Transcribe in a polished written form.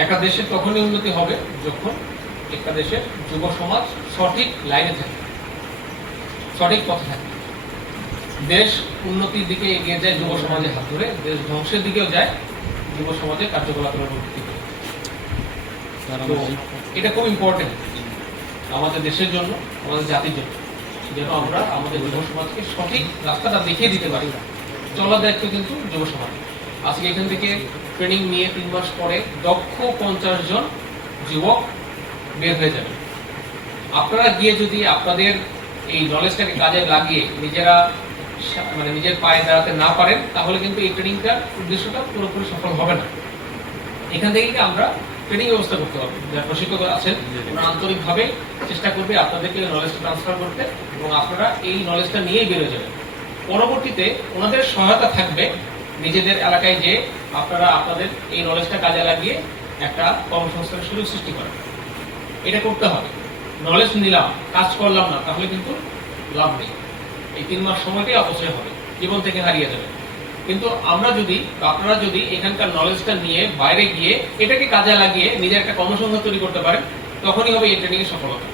একটা দেশের তখনই উন্নতি হবে যখন একটা দেশের যুব সমাজ সঠিক লাইনে থাকে, সঠিক পথে থাকে। দেশ উন্নতির দিকে এগিয়ে যায় যুব সমাজের হাত ধরে, দেশ ধ্বংসের দিকেও যায় যুব সমাজের কার্যকলাপের ভিত্তিতে। এটা খুব ইম্পর্টেন্ট আমাদের দেশের জন্য, আমাদের জাতির জন্য, যেন আমরা আমাদের যুব সমাজকে সঠিক রাস্তাটা দেখিয়ে দিতে পারি। চলার দায়িত্ব কিন্তু যুব সমাজ। আজকে এখান থেকে ট্রেনিং নিয়ে 3 মাস পরে দক্ষ 50 জন যুবক বের হয়ে যাবে। আপনারা গিয়ে যদি আপনাদের এই নলেজটাকে কাজে লাগিয়ে নিজেরা নিজের পায়ে দাঁড়াতে না পারেন, তাহলে কিন্তু এই ট্রেনিংটার উদ্দেশ্যটা পুরোপুরি সফল হবে না। এখান থেকে আমরা ট্রেনিং ব্যবস্থা করতে হবে। যারা প্রশিক্ষক আছেন ওরা আন্তরিকভাবে চেষ্টা করবে আপনাদেরকে নলেজটা ট্রান্সফার করতে, এবং আপনারা এই নলেজটা নিয়েই বেরোয় যাবেন। পরবর্তীতে ওনাদের সহায়তা থাকবে নিজেদের এলাকায় যে আপনারা আপনাদের এই নলেজটা কাজে লাগিয়ে একটা কর্মসংস্থানের সুযোগ সৃষ্টি করেন। এটা করতে হবে। নলেজ নিলাম, কাজ করলাম না, তাহলে কিন্তু লাভ নেই। এই 3 মাস সময়টাই অপচয় হবে, জীবন থেকে হারিয়ে যাবে। কিন্তু আমরা যদি, আপনারা যদি এখানকার নলেজটা নিয়ে বাইরে গিয়ে এটাকে কাজে লাগিয়ে নিজের একটা কর্মসংস্থান তৈরি করতে পারেন, তখনই হবে এই ট্রেনিং এর সফলতা।